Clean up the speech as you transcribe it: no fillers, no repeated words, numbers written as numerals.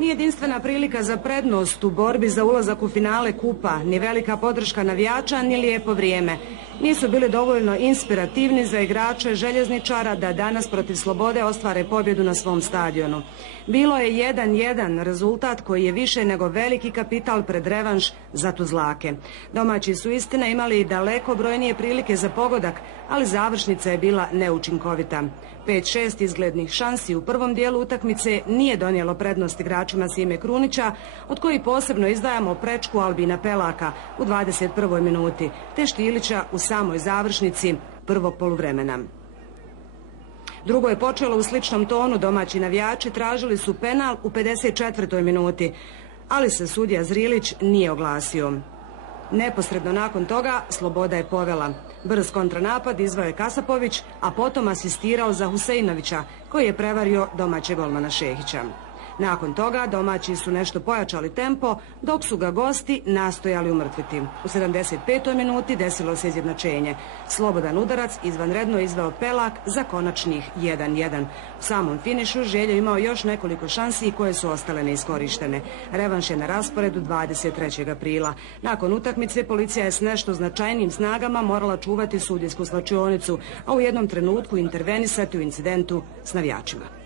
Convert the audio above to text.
Nije jedinstvena prilika za prednost u borbi za ulazak u finale kupa, ni velika podrška navijača, ni lijepo vrijeme. Nisu bili dovoljno inspirativni za igrače željezničara da danas protiv Slobode ostvare pobjedu na svom stadionu. Bilo je 1:1 rezultat koji je više nego veliki kapital pred revanš za Tuzlake. Domaći su istina imali daleko brojnije prilike za pogodak, ali završnica je bila neučinkovita. 5-6 izglednih šansi u prvom dijelu utakmice nije donijelo prednost igračima Sime Krunića, od kojih posebno izdajamo prečku Albina Pelaka u 21. minuti, te Štilića u samoj završnici prvog poluvremena. Drugo je počelo u sličnom tonu, domaći navijači tražili su penal u 54. minuti, ali se sudija Zrilić nije oglasio. Neposredno nakon toga Sloboda je povela. Brz kontranapad izveo je Kasapović, a potom asistirao za Huseinovića, koji je prevario domaćeg golmana Šehića. Nakon toga domaći su nešto pojačali tempo, dok su ga gosti nastojali umrtviti. U 75. minuti desilo se izjednačenje. Slobodan udarac izvanredno izveo Pelak za konačnih 1:1. U samom finišu Željo imao još nekoliko šansi koje su ostale neiskorištene. Revanš je na rasporedu 23. aprila. Nakon utakmice policija je s nešto značajnijim snagama morala čuvati sudijsku svlačionicu, a u jednom trenutku intervenisati u incidentu s navijačima.